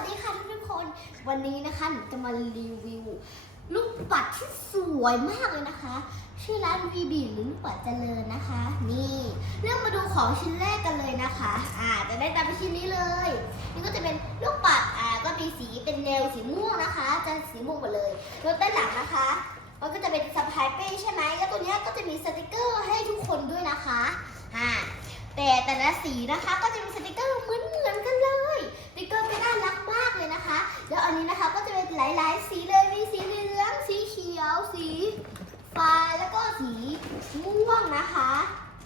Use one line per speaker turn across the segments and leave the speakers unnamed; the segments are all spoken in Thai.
สดีค่ะทุกๆคน วันนี้นะคะหนูจะมารีวิว ลูกปัดที่สวยมากเลยนะคะ ชื่อร้านวีบีหรือลูกปัดเจริญนะคะ นี่เรื่องมาดูของชิ้นแรกกันเลยนะคะ อ่าจะได้ตามไปชิ้นนี้เลย นี่ก็จะเป็นลูกปัดอ่าก็มีสีเป็นแนวสีม่วงนะคะ จะสีม่วงหมดเลยแล้วด้านหลังนะคะมันก็จะเป็นสะพายเป้ใช่ไหมแล้วตัวนี้ก็จะมีสติกเกอร์ให้ทุกคนด้วยนะคะอ่าแต่แต่ละสีนะคะก็จะมีสติกเกอร์เหมือนเหมือนกันเลยสติกเกอร์ก็นารักมากเลยนะคะ แล้วอันนี้นะคะก็จะเป็นหลายๆ สีเลย มีสีเหลือง สีเขียว สีฟ้า แล้วก็สี ม่วงนะคะ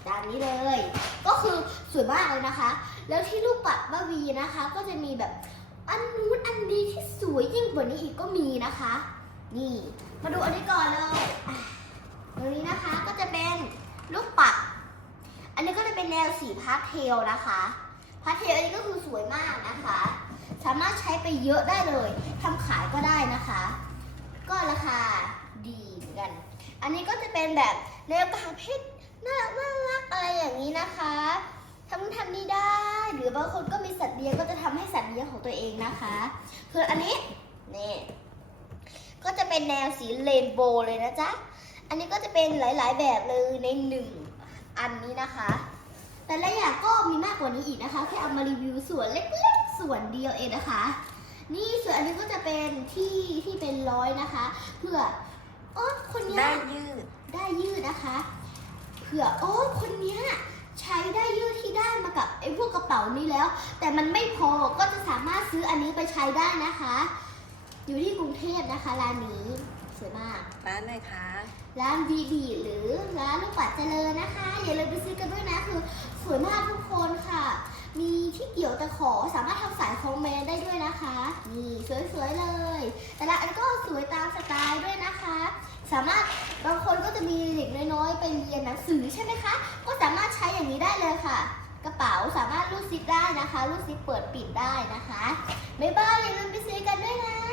ตามนี้เลย ก็คือสวยมากเลยนะคะ แล้วที่ลูกปัดบาวีนะคะ ก็จะมีแบบอันนู้นอันนี้ที่สวยยิ่งกว่านี้อีกก็มีนะคะ นี่ มาดูอันนี้ก่อนเลยอะตรงนี้นะคะก็จะเป็นลูกปัด อันนี้ก็จะเป็นแนวสีพาสเทลนะคะพาสเทลอันนี้ก็คือสวยมากนะคะ สามารถใช้ไปเยอะได้เลยทำขายก็ได้นะคะ ก็ราคาดีเหมือนกัน อันนี้ก็จะเป็นแบบ แนวกระเพชรน่ารักน่ารักอะไรอย่างนี้นะคะทำนู่นทำนี่ได้ หรือบางคนก็มีสัตว์เลี้ยงก็จะทำให้สัตว์เลี้ยงของตัวเองนะคะคืออันนี้นี่ก็จะเป็นแนวสีเรนโบว์เลยนะจ๊ะอันนี้ก็จะเป็นหลาย ๆ แบบเลยในหนึ่งอันนี้นะคะ แต่ละอย่างก็มีมากกว่านี้อีกนะคะแค่เอามารีวิวส่วนเล็กๆส่วนเดียวเองนะคะ นี่ส่วนอันนี้ก็จะเป็นที่ที่เป็นร้อยนะคะ เพื่อคนเนี้ย
ได้ยืด
ได้ยืด นะคะ เผื่อโอ้คนเนี้ยใช้ได้ยืดที่ได้มากับไอ้พวกกระเป๋านี้แล้ว แต่มันไม่พอก็จะสามารถซื้ออันนี้ไปใช้ได้นะคะ อยู่ที่กรุงเทพนะคะร้านนี้สวยมาก
ร้านไหนคะ
ร้านบีบีหรือร้านลูกปัดเจริญนะคะ อย่าลืมไปซื้อกันด้วยนะคือสวยมากทุกคนค่ะ มีที่เกี่ยวตะขอสามารถทำสายคล้องแมนได้ด้วยนะคะ นี่สวยๆเลย แต่ละอันก็สวยตามสไตล์ด้วยนะคะ สามารถบางคนก็จะมีเด็กน้อยๆไปเรียนหนังสือใช่ไหมคะ ก็สามารถใช้อย่างนี้ได้เลยค่ะ กระเป๋าสามารถรูดซิปได้นะคะรูดซิปเปิดปิดได้นะคะบ๊ายบายอย่าลืมไปซื้อกันด้วยนะ